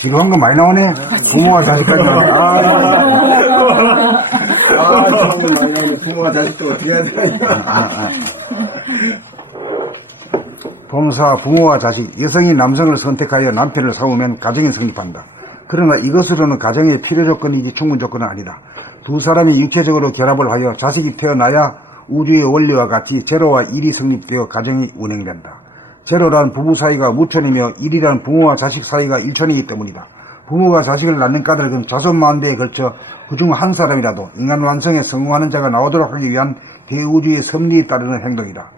지금 한 거 많이 나오네. 부모와 자식까지 나오네. 좋은 거 많이 나오네. 부모와 자식도 어떻게 해야 되나. 범사 부모와 자식, 여성이 남성을 선택하여 남편을 삼으면 가정이 성립한다. 그러나 이것으로는 가정의 필요 조건이지 충분 조건은 아니다. 두 사람이 육체적으로 결합을 하여 자식이 태어나야 우주의 원리와 같이 제로와 일이 성립되어 가정이 운행된다. 제로란 부부 사이가 무천이며 일이란 부모와 자식 사이가 일천이기 때문이다. 부모가 자식을 낳는 까닭은 자손만대에 걸쳐 그중 한 사람이라도 인간 완성에 성공하는 자가 나오도록 하기 위한 대우주의 섭리에 따르는 행동이다.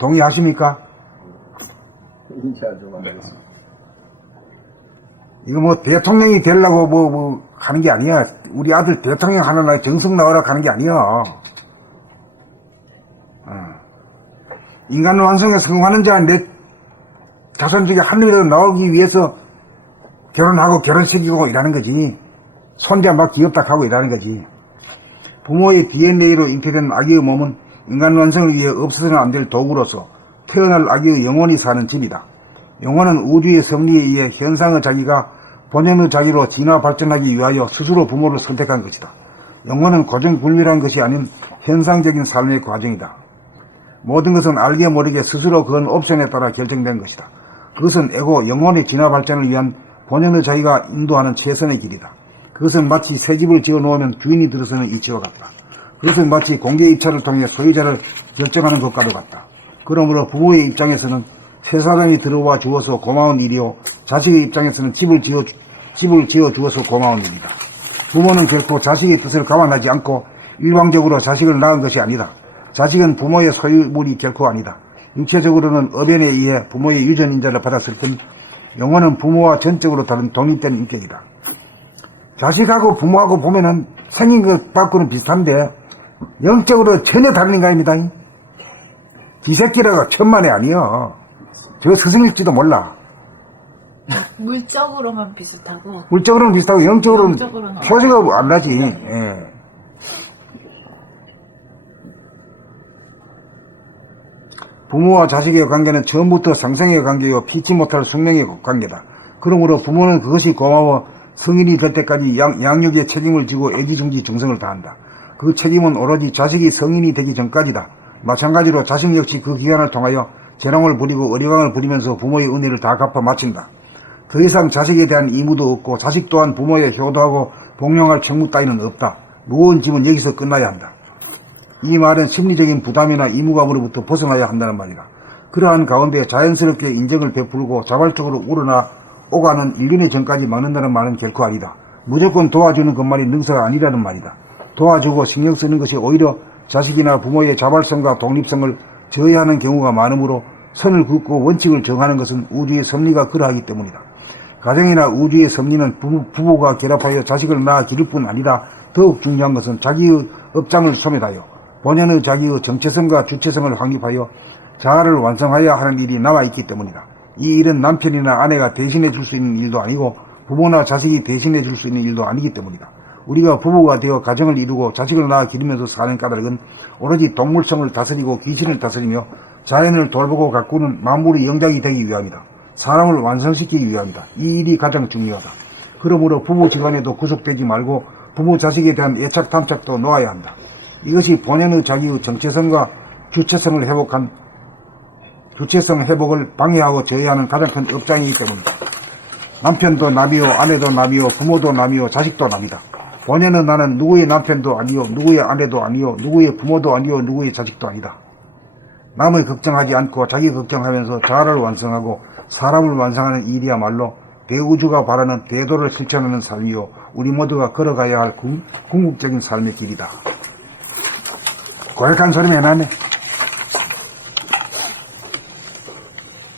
동의하십니까? 인지하죠. 알겠습니다. 이거 뭐 대통령이 되려고 뭐 하는 게 아니야. 우리 아들 대통령 하느라 정성 나오라 하는 게 아니야. 인간 완성에 성공하는 자 내 자손 중에 한 명이라도 나오기 위해서 결혼하고 결혼시키고 일하는 거지. 손자 막 기업닥하고 일하는 거지. 부모의 DNA로 잉태된 아기의 몸은 인간 완성을 위해 없어서는 안 될 도구로서 태어날 아기의 영혼이 사는 집이다. 영혼은 우주의 섭리에 의해 현상의 자기가 본연의 자기로 진화 발전하기 위하여 스스로 부모를 선택한 것이다. 영혼은 고정불밀한 것이 아닌 현상적인 삶의 과정이다. 모든 것은 알게 모르게 스스로 그건 옵션에 따라 결정된 것이다. 그것은 에고 영혼의 진화 발전을 위한 본연의 자기가 인도하는 최선의 길이다. 그것은 마치 새 집을 지어 놓으면 주인이 들어서는 이치와 같다. 그것은 마치 공개 입찰을 통해 소유자를 결정하는 것과도 같다. 그러므로 부모의 입장에서는 세 사람이 들어와 주어서 고마운 일이요, 자식의 입장에서는 집을 지어 주어서 고마운 일이다. 부모는 결코 자식의 뜻을 감안하지 않고 일방적으로 자식을 낳은 것이 아니다. 자식은 부모의 소유물이 결코 아니다. 육체적으로는 어변에 의해 부모의 유전인자를 받았을 뿐 영혼은 부모와 전적으로 다른 독립된 인격이다. 자식하고 부모하고 보면은 생긴 것 갖고는 비슷한데 영적으로 전혀 다른 인간입니다. 기새끼라가 천만에 아니여. 저 스승일지도 몰라. 물적으로만 비슷하고 물적으로는 비슷하고 영적으로는 소리가 안 나지. 예. 부모와 자식의 관계는 처음부터 상생의 관계요 피치 못할 숙명의 관계다. 그러므로 부모는 그것이 고마워 성인이 될 때까지 양육의 책임을 지고 애지중지 정성을 다한다. 그 책임은 오로지 자식이 성인이 되기 전까지다. 마찬가지로 자식 역시 그 기간을 통하여 재롱을 부리고 어리광을 부리면서 부모의 은혜를 다 갚아 마친다. 더 이상 자식에 대한 의무도 없고 자식 또한 부모에 효도하고 복용할 책무 따위는 없다. 무거운 짐은 여기서 끝나야 한다. 이 말은 심리적인 부담이나 의무감으로부터 벗어나야 한다는 말이다. 그러한 가운데 자연스럽게 인정을 베풀고 자발적으로 우러나 오가는 일련의 전까지 막는다는 말은 결코 아니다. 무조건 도와주는 것만이 능사가 아니라는 말이다. 도와주고 신경 쓰는 것이 오히려 자식이나 부모의 자발성과 독립성을 저해하는 경우가 많으므로 선을 긋고 원칙을 정하는 것은 우주의 섭리가 그러하기 때문이다. 가정이나 우주의 섭리는 부부가 결합하여 자식을 낳아 기를 뿐 아니라 더욱 중요한 것은 자기의 업장을 소멸하여 본연의 자기의 정체성과 주체성을 확립하여 자아를 완성하여야 하는 일이 남아있기 때문이다. 이 일은 남편이나 아내가 대신해 줄 수 있는 일도 아니고 부모나 자식이 대신해 줄 수 있는 일도 아니기 때문이다. 우리가 부부가 되어 가정을 이루고 자식을 낳아 기르면서 사는 까닭은 오로지 동물성을 다스리고 귀신을 다스리며 자연을 돌보고 가꾸는 만물의 영장이 되기 위함이다. 사람을 완성시키기 위함이다. 이 일이 가장 중요하다. 그러므로 부부지간에도 구속되지 말고 부모 자식에 대한 애착 탐착도 놓아야 한다. 이것이 본연의 자기의 정체성과 주체성 회복을 방해하고 저해하는 가장 큰 업장이기 때문이다. 남편도 남이요, 아내도 남이요, 부모도 남이요, 자식도 남이다. 본연의 나는 누구의 남편도 아니요, 누구의 아내도 아니요, 누구의 부모도 아니요, 누구의 자식도 아니다. 남의 걱정하지 않고 자기 걱정하면서 자아를 완성하고 사람을 완성하는 일이야말로 대우주가 바라는 대도를 실천하는 삶이요, 우리 모두가 걸어가야 할 궁극적인 삶의 길이다. 고약한 소리 해놨네.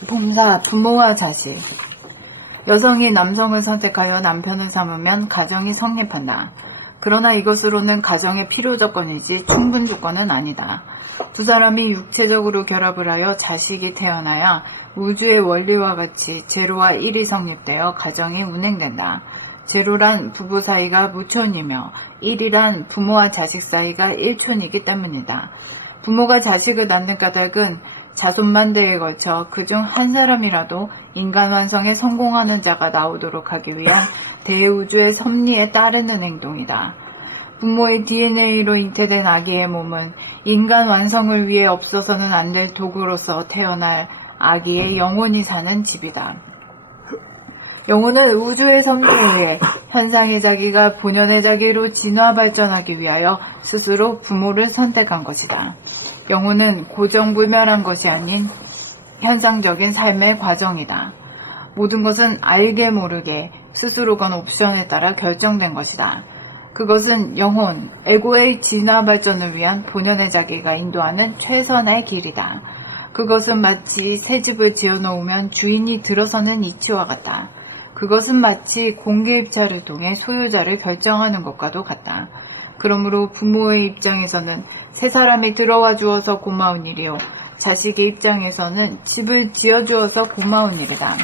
범사 부모와 자식. 여성이 남성을 선택하여 남편을 삼으면 가정이 성립한다. 그러나 이것으로는 가정의 필요 조건이지 충분 조건은 아니다. 두 사람이 육체적으로 결합을 하여 자식이 태어나야 우주의 원리와 같이 제로와 일이 성립되어 가정이 운행된다. 제로란 부부 사이가 무촌이며 일이란 부모와 자식 사이가 일촌이기 때문이다. 부모가 자식을 낳는 까닭은 자손만대에 걸쳐 그중 한 사람이라도 인간 완성에 성공하는 자가 나오도록 하기 위한 대우주의 섭리에 따르는 행동이다. 부모의 DNA로 잉태된 아기의 몸은 인간 완성을 위해 없어서는 안 될 도구로서 태어날 아기의 영혼이 사는 집이다. 영혼은 우주의 섭리에 의해 현상의 자기가 본연의 자기로 진화 발전하기 위하여 스스로 부모를 선택한 것이다. 영혼은 고정불멸한 것이 아닌 현상적인 삶의 과정이다. 모든 것은 알게 모르게 스스로 건 옵션에 따라 결정된 것이다. 그것은 영혼, 에고의 진화 발전을 위한 본연의 자기가 인도하는 최선의 길이다. 그것은 마치 새 집을 지어놓으면 주인이 들어서는 이치와 같다. 그것은 마치 공개 입찰을 통해 소유자를 결정하는 것과도 같다. 그러므로 부모의 입장에서는 새 사람이 들어와 주어서 고마운 일이요, 자식의 입장에서는 집을 지어주어서 고마운 일이다.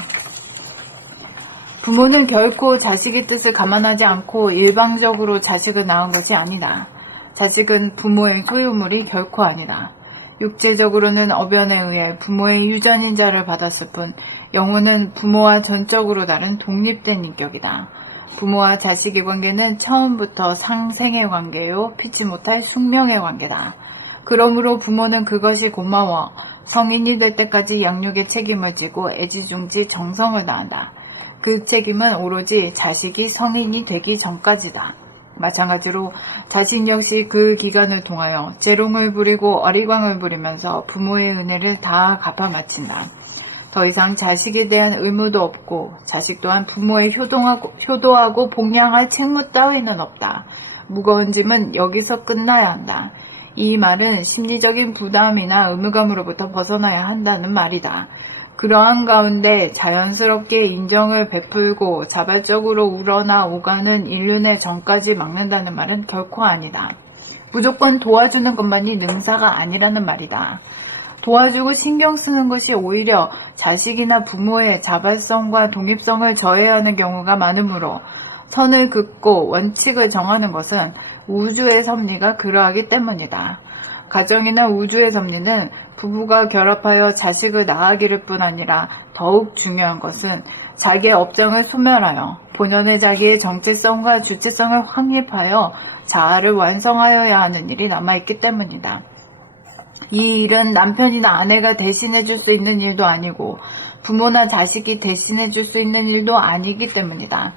부모는 결코 자식의 뜻을 감안하지 않고 일방적으로 자식을 낳은 것이 아니다. 자식은 부모의 소유물이 결코 아니다. 육체적으로는 어변에 의해 부모의 유전인자를 받았을 뿐 영혼은 부모와 전적으로 다른 독립된 인격이다. 부모와 자식의 관계는 처음부터 상생의 관계요, 피치 못할 숙명의 관계다. 그러므로 부모는 그것이 고마워 성인이 될 때까지 양육의 책임을 지고 애지중지 정성을 다한다. 그 책임은 오로지 자식이 성인이 되기 전까지다. 마찬가지로 자식 역시 그 기간을 통하여 재롱을 부리고 어리광을 부리면서 부모의 은혜를 다 갚아 마친다. 더 이상 자식에 대한 의무도 없고 자식 또한 부모의 효도하고 복양할 책무 따위는 없다. 무거운 짐은 여기서 끝나야 한다. 이 말은 심리적인 부담이나 의무감으로부터 벗어나야 한다는 말이다. 그러한 가운데 자연스럽게 인정을 베풀고 자발적으로 우러나 오가는 인륜의 정까지 막는다는 말은 결코 아니다. 무조건 도와주는 것만이 능사가 아니라는 말이다. 도와주고 신경 쓰는 것이 오히려 자식이나 부모의 자발성과 독립성을 저해하는 경우가 많으므로 선을 긋고 원칙을 정하는 것은 우주의 섭리가 그러하기 때문이다. 가정이나 우주의 섭리는 부부가 결합하여 자식을 낳아기를 뿐 아니라 더욱 중요한 것은 자기의 업장을 소멸하여 본연의 자기의 정체성과 주체성을 확립하여 자아를 완성하여야 하는 일이 남아있기 때문이다. 이 일은 남편이나 아내가 대신해 줄 수 있는 일도 아니고 부모나 자식이 대신해 줄 수 있는 일도 아니기 때문이다.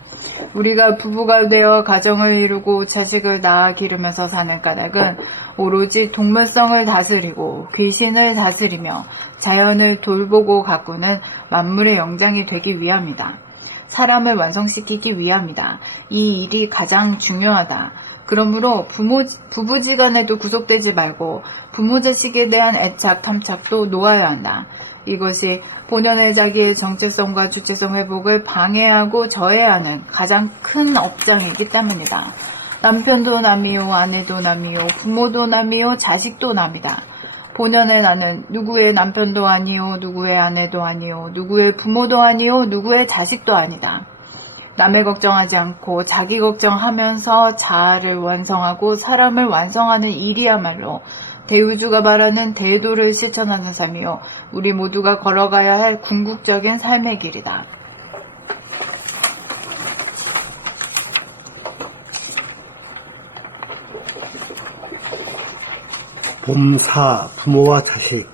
우리가 부부가 되어 가정을 이루고 자식을 낳아 기르면서 사는 까닭은 오로지 동물성을 다스리고 귀신을 다스리며 자연을 돌보고 가꾸는 만물의 영장이 되기 위함이다. 사람을 완성시키기 위함이다. 이 일이 가장 중요하다. 그러므로 부부지간에도 구속되지 말고 부모 자식에 대한 애착, 탐착도 놓아야 한다. 이것이 본연의 자기의 정체성과 주체성 회복을 방해하고 저해하는 가장 큰 업장이기 때문이다. 남편도 남이요, 아내도 남이요, 부모도 남이요, 자식도 남이다. 본연의 나는 누구의 남편도 아니요, 누구의 아내도 아니요, 누구의 부모도 아니요, 누구의 자식도 아니다. 남의 걱정하지 않고 자기 걱정하면서 자아를 완성하고 사람을 완성하는 일이야말로 대우주가 말하는 대도를 실천하는 삶이요, 우리 모두가 걸어가야 할 궁극적인 삶의 길이다. 봄사, 부모와 자식.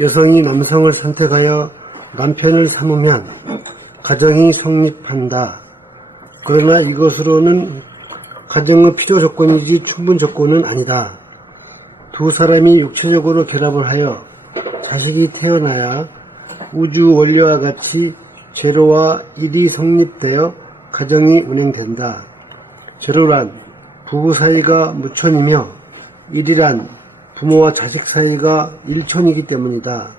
여성이 남성을 선택하여 남편을 삼으면 가정이 성립한다. 그러나 이것으로는 가정의 필요 조건이지 충분 조건은 아니다. 두 사람이 육체적으로 결합을 하여 자식이 태어나야 우주 원리와 같이 제로와 일이 성립되어 가정이 운행된다. 제로란 부부 사이가 무천이며 일이란 부모와 자식 사이가 일천이기 때문이다.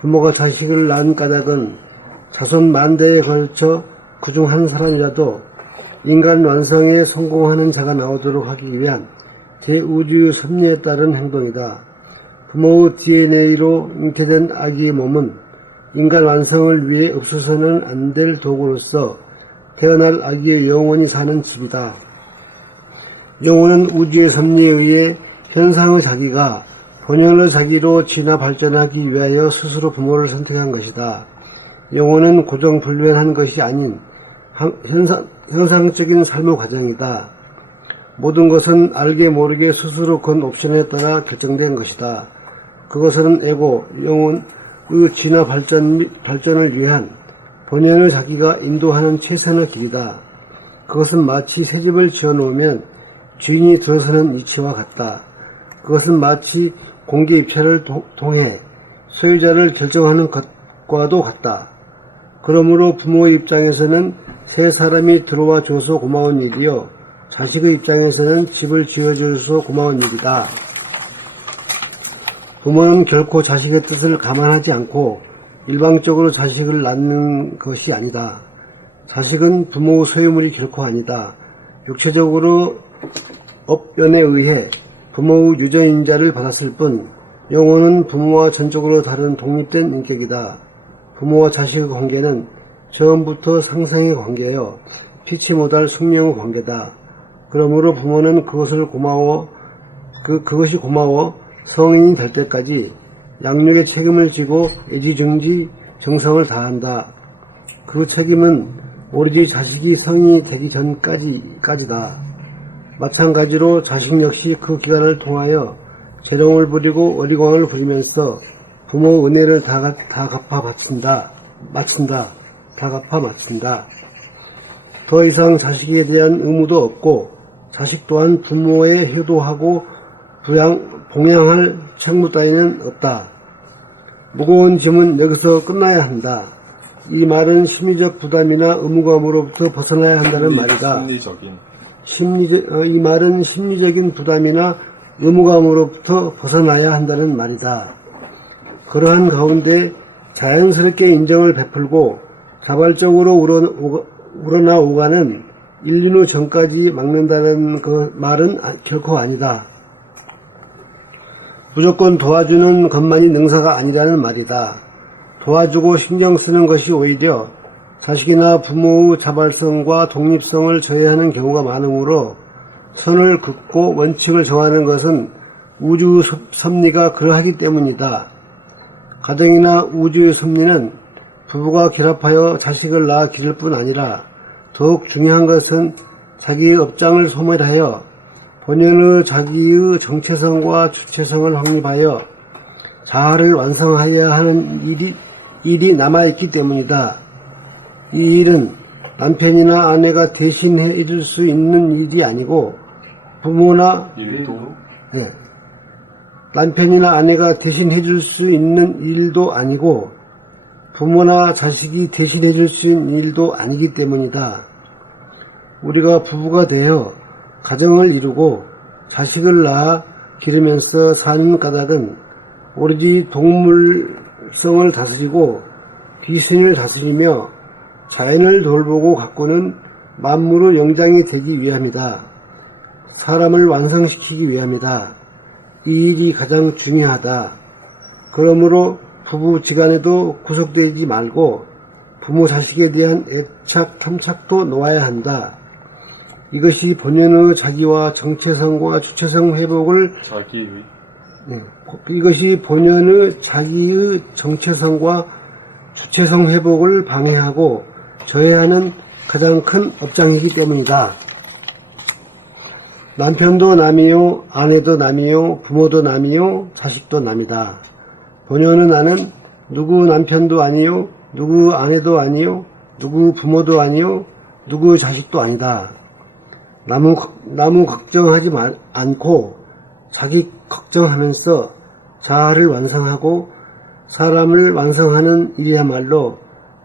부모가 자식을 낳은 까닭은 자손 만대에 걸쳐 그중 한 사람이라도 인간 완성에 성공하는 자가 나오도록 하기 위한 대우주의 섭리에 따른 행동이다. 부모의 DNA로 잉태된 아기의 몸은 인간 완성을 위해 없어서는 안 될 도구로서 태어날 아기의 영혼이 사는 집이다. 영혼은 우주의 섭리에 의해 현상의 자기가 본연의 자기로 진화 발전하기 위하여 스스로 부모를 선택한 것이다. 영혼은 고정불변한 것이 아닌 현상적인 삶의 과정이다. 모든 것은 알게 모르게 스스로 건 옵션에 따라 결정된 것이다. 그것은 에고, 영혼의 진화 발전을 위한 본연의 자기가 인도하는 최선의 길이다. 그것은 마치 새집을 지어놓으면 주인이 들어서는 이치와 같다. 그것은 마치 공개 입찰을 통해 소유자를 결정하는 것과도 같다. 그러므로 부모의 입장에서는 새 사람이 들어와 줘서 고마운 일이요, 자식의 입장에서는 집을 지어줘서 고마운 일이다. 부모는 결코 자식의 뜻을 감안하지 않고 일방적으로 자식을 낳는 것이 아니다. 자식은 부모의 소유물이 결코 아니다. 육체적으로 업연에 의해 부모의 유전인자를 받았을 뿐 영혼은 부모와 전적으로 다른 독립된 인격이다. 부모와 자식의 관계는 처음부터 상생의 관계여 피치 못할 숙명의 관계다. 그러므로 부모는 그것이 고마워 성인이 될 때까지 양육의 책임을 지고 애지중지 정성을 다한다. 그 책임은 오로지 자식이 성인이 되기 전까지다. 마찬가지로 자식 역시 그 기간을 통하여 재롱을 부리고 어리광을 부리면서 부모의 은혜를 다 갚아 마친다. 더 이상 자식에 대한 의무도 없고 자식 또한 부모에 효도하고 봉양할 책무 따위는 없다. 무거운 짐은 여기서 끝나야 한다. 이 말은 심리적 부담이나 의무감으로부터 벗어나야 한다는 말이다. 이 말은 심리적인 부담이나 의무감으로부터 벗어나야 한다는 말이다. 그러한 가운데 자연스럽게 인정을 베풀고 자발적으로 우러나오가는 인륜의 전까지 막는다는 그 말은 결코 아니다. 무조건 도와주는 것만이 능사가 아니라는 말이다. 도와주고 신경 쓰는 것이 오히려 자식이나 부모의 자발성과 독립성을 저해하는 경우가 많으므로 선을 긋고 원칙을 정하는 것은 우주의 섭리가 그러하기 때문이다. 가정이나 우주의 섭리는 부부가 결합하여 자식을 낳아 기를 뿐 아니라 더욱 중요한 것은 자기의 업장을 소멸하여 본연의 자기의 정체성과 주체성을 확립하여 자아를 완성하여야 하는 일이 남아있기 때문이다. 이 일은 남편이나 아내가 대신해 줄 수 있는 일이 아니고 남편이나 아내가 대신해 줄 수 있는 일도 아니고 부모나 자식이 대신해 줄 수 있는 일도 아니기 때문이다. 우리가 부부가 되어 가정을 이루고 자식을 낳아 기르면서 사는 까닭은 오로지 동물성을 다스리고 귀신을 다스리며 자연을 돌보고 가꾸는 만물의 영장이 되기 위함이다. 사람을 완성시키기 위함이다. 이 일이 가장 중요하다. 그러므로 부부지간에도 구속되지 말고 부모 자식에 대한 애착 탐착도 놓아야 한다. 이것이 본연의 자기와 정체성과 주체성 회복을 이것이 본연의 자기의 정체성과 주체성 회복을 방해하고 저해하는 가장 큰 업장이기 때문이다. 남편도 남이요, 아내도 남이요, 부모도 남이요, 자식도 남이다. 본연의 나는 누구 남편도 아니요, 누구 아내도 아니요, 누구 부모도 아니요, 누구 자식도 아니다. 나무 걱정하지 않고 자기 걱정하면서 자아를 완성하고 사람을 완성하는 일이야말로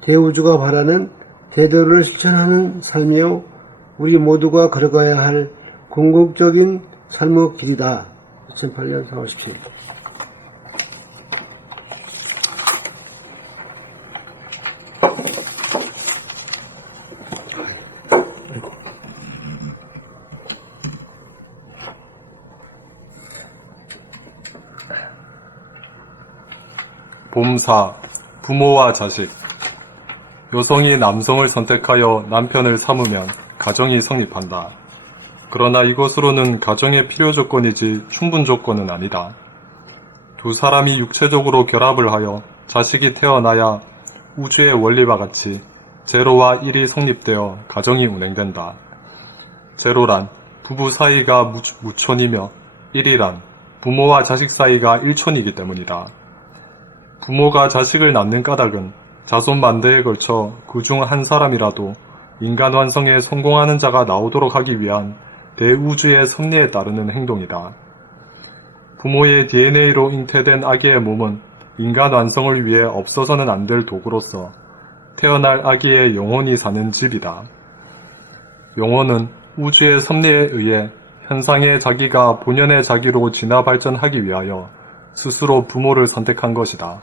대우주가 바라는 대도를 실천하는 삶이요, 우리 모두가 걸어가야 할 궁극적인 삶의 길이다. 2008년 4월 17일. 봄사, 부모와 자식. 여성이 남성을 선택하여 남편을 삼으면 가정이 성립한다. 그러나 이것으로는 가정의 필요 조건이지 충분 조건은 아니다. 두 사람이 육체적으로 결합을 하여 자식이 태어나야 우주의 원리와 같이 제로와 1이 성립되어 가정이 운행된다. 제로란 부부 사이가 무촌이며 1이란 부모와 자식 사이가 일촌이기 때문이다. 부모가 자식을 낳는 까닭은 자손 만대에 걸쳐 그중 한 사람이라도 인간 완성에 성공하는 자가 나오도록 하기 위한 대우주의 섭리에 따르는 행동이다. 부모의 DNA로 잉태된 아기의 몸은 인간 완성을 위해 없어서는 안 될 도구로서 태어날 아기의 영혼이 사는 집이다. 영혼은 우주의 섭리에 의해 현상의 자기가 본연의 자기로 진화 발전하기 위하여 스스로 부모를 선택한 것이다.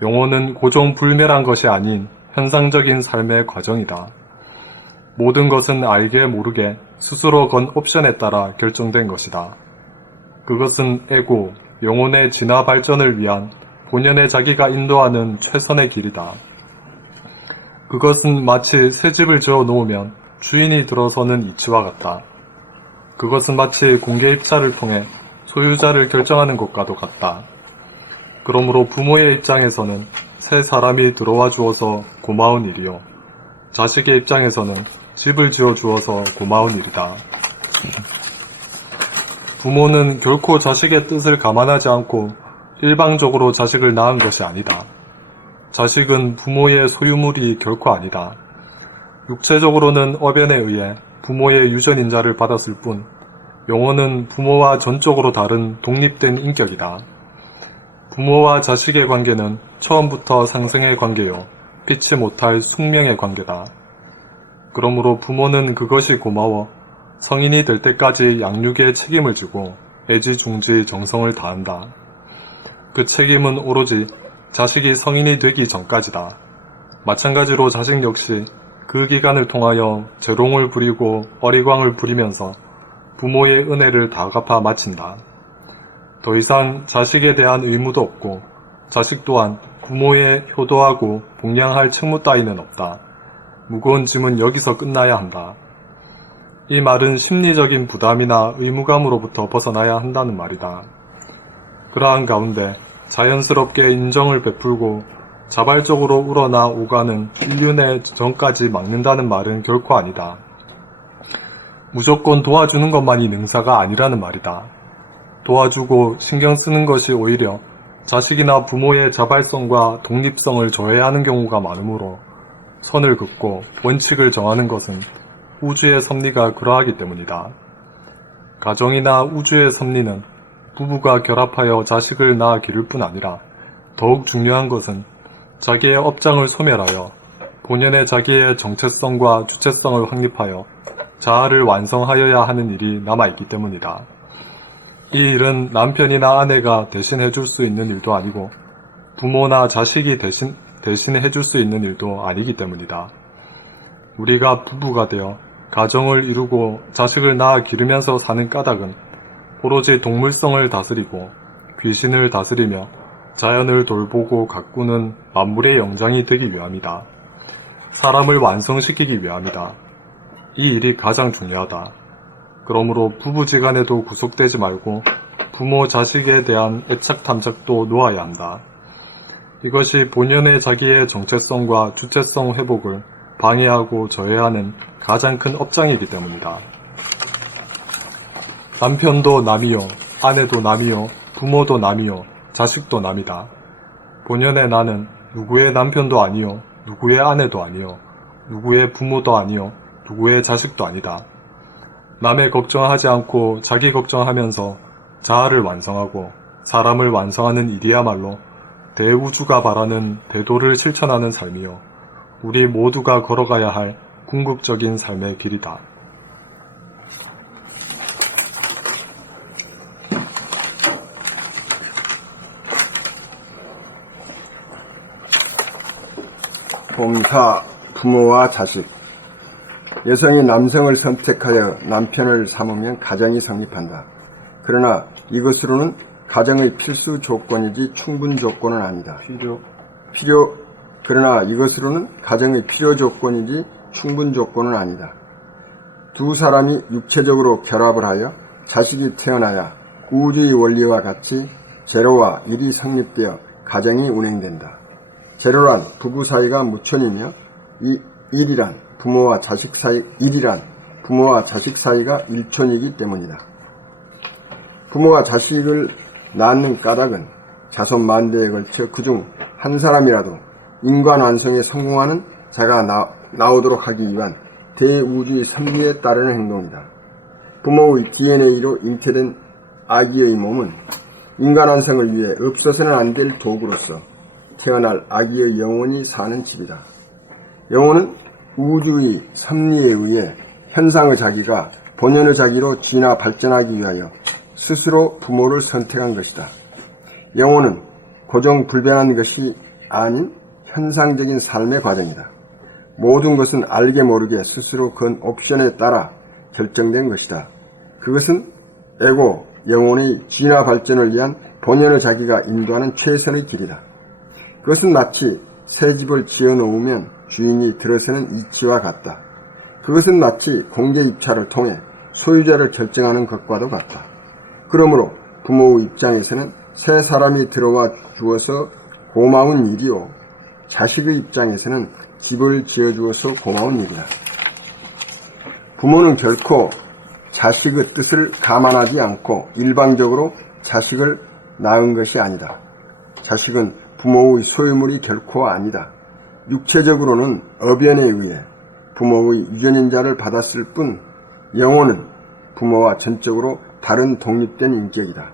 영혼은 고정불멸한 것이 아닌 현상적인 삶의 과정이다. 모든 것은 알게 모르게 스스로 건 옵션에 따라 결정된 것이다. 그것은 에고, 영혼의 진화 발전을 위한 본연의 자기가 인도하는 최선의 길이다. 그것은 마치 새 집을 지어 놓으면 주인이 들어서는 이치와 같다. 그것은 마치 공개 입찰을 통해 소유자를 결정하는 것과도 같다. 그러므로 부모의 입장에서는 새 사람이 들어와 주어서 고마운 일이요. 자식의 입장에서는 집을 지어 주어서 고마운 일이다. 부모는 결코 자식의 뜻을 감안하지 않고 일방적으로 자식을 낳은 것이 아니다. 자식은 부모의 소유물이 결코 아니다. 육체적으로는 어변에 의해 부모의 유전인자를 받았을 뿐 영혼은 부모와 전적으로 다른 독립된 인격이다. 부모와 자식의 관계는 처음부터 상생의 관계요, 피치 못할 숙명의 관계다. 그러므로 부모는 그것이 고마워 성인이 될 때까지 양육의 책임을 지고 애지중지 정성을 다한다. 그 책임은 오로지 자식이 성인이 되기 전까지다. 마찬가지로 자식 역시 그 기간을 통하여 재롱을 부리고 어리광을 부리면서 부모의 은혜를 다 갚아 마친다. 더 이상 자식에 대한 의무도 없고 자식 또한 부모의 효도하고 복양할 책무 따위는 없다. 무거운 짐은 여기서 끝나야 한다. 이 말은 심리적인 부담이나 의무감으로부터 벗어나야 한다는 말이다. 그러한 가운데 자연스럽게 인정을 베풀고 자발적으로 우러나 오가는 인륜의 전까지 막는다는 말은 결코 아니다. 무조건 도와주는 것만이 능사가 아니라는 말이다. 도와주고 신경 쓰는 것이 오히려 자식이나 부모의 자발성과 독립성을 저해하는 경우가 많으므로 선을 긋고 원칙을 정하는 것은 우주의 섭리가 그러하기 때문이다. 가정이나 우주의 섭리는 부부가 결합하여 자식을 낳아 기를 뿐 아니라 더욱 중요한 것은 자기의 업장을 소멸하여 본연의 자기의 정체성과 주체성을 확립하여 자아를 완성하여야 하는 일이 남아있기 때문이다. 이 일은 남편이나 아내가 대신해 줄 수 있는 일도 아니고 부모나 자식이 대신해 줄 수 있는 일도 아니기 때문이다. 우리가 부부가 되어 가정을 이루고 자식을 낳아 기르면서 사는 까닭은 오로지 동물성을 다스리고 귀신을 다스리며 자연을 돌보고 가꾸는 만물의 영장이 되기 위함이다. 사람을 완성시키기 위함이다. 이 일이 가장 중요하다. 그러므로 부부지간에도 구속되지 말고 부모 자식에 대한 애착 탐착도 놓아야 한다. 이것이 본연의 자기의 정체성과 주체성 회복을 방해하고 저해하는 가장 큰 업장이기 때문이다. 남편도 남이요, 아내도 남이요, 부모도 남이요, 자식도 남이다. 본연의 나는 누구의 남편도 아니요, 누구의 아내도 아니요, 누구의 부모도 아니요, 누구의 자식도 아니다. 남의 걱정하지 않고 자기 걱정하면서 자아를 완성하고 사람을 완성하는 일이야말로 대우주가 바라는 대도를 실천하는 삶이요, 우리 모두가 걸어가야 할 궁극적인 삶의 길이다. 봄사 부모와 자식. 여성이 남성을 선택하여 남편을 삼으면 가정이 성립한다. 그러나 이것으로는 가정의 필수 조건이지 충분 조건은 아니다. 그러나 이것으로는 가정의 필요 조건이지 충분 조건은 아니다. 두 사람이 육체적으로 결합을 하여 자식이 태어나야 우주의 원리와 같이 제로와 일이 성립되어 가정이 운행된다. 제로란 부부 사이가 무천이며 일이란 부모와 자식 사이가 일촌이기 때문이다. 부모가 자식을 낳는 까닭은 자손 만대에 걸쳐 그중 한 사람이라도 인간 완성에 성공하는 자가 나오도록 하기 위한 대우주의 섭리에 따르는 행동이다. 부모의 DNA로 잉태된 아기의 몸은 인간 완성을 위해 없어서는 안 될 도구로서 태어날 아기의 영혼이 사는 집이다. 영혼은 우주의 섭리에 의해 현상의 자기가 본연의 자기로 진화 발전하기 위하여 스스로 부모를 선택한 것이다. 영혼은 고정불변한 것이 아닌 현상적인 삶의 과정이다. 모든 것은 알게 모르게 스스로 건 옵션에 따라 결정된 것이다. 그것은 에고, 영혼의 진화 발전을 위한 본연의 자기가 인도하는 최선의 길이다. 그것은 마치 새 집을 지어 놓으면 주인이 들어서는 이치와 같다. 그것은 마치 공개 입찰을 통해 소유자를 결정하는 것과도 같다. 그러므로 부모의 입장에서는 새 사람이 들어와 주어서 고마운 일이요, 자식의 입장에서는 집을 지어주어서 고마운 일이다. 부모는 결코 자식의 뜻을 감안하지 않고 일방적으로 자식을 낳은 것이 아니다. 자식은 부모의 소유물이 결코 아니다. 육체적으로는 어변에 의해 부모의 유전인자를 받았을 뿐 영혼은 부모와 전적으로 다른 독립된 인격이다.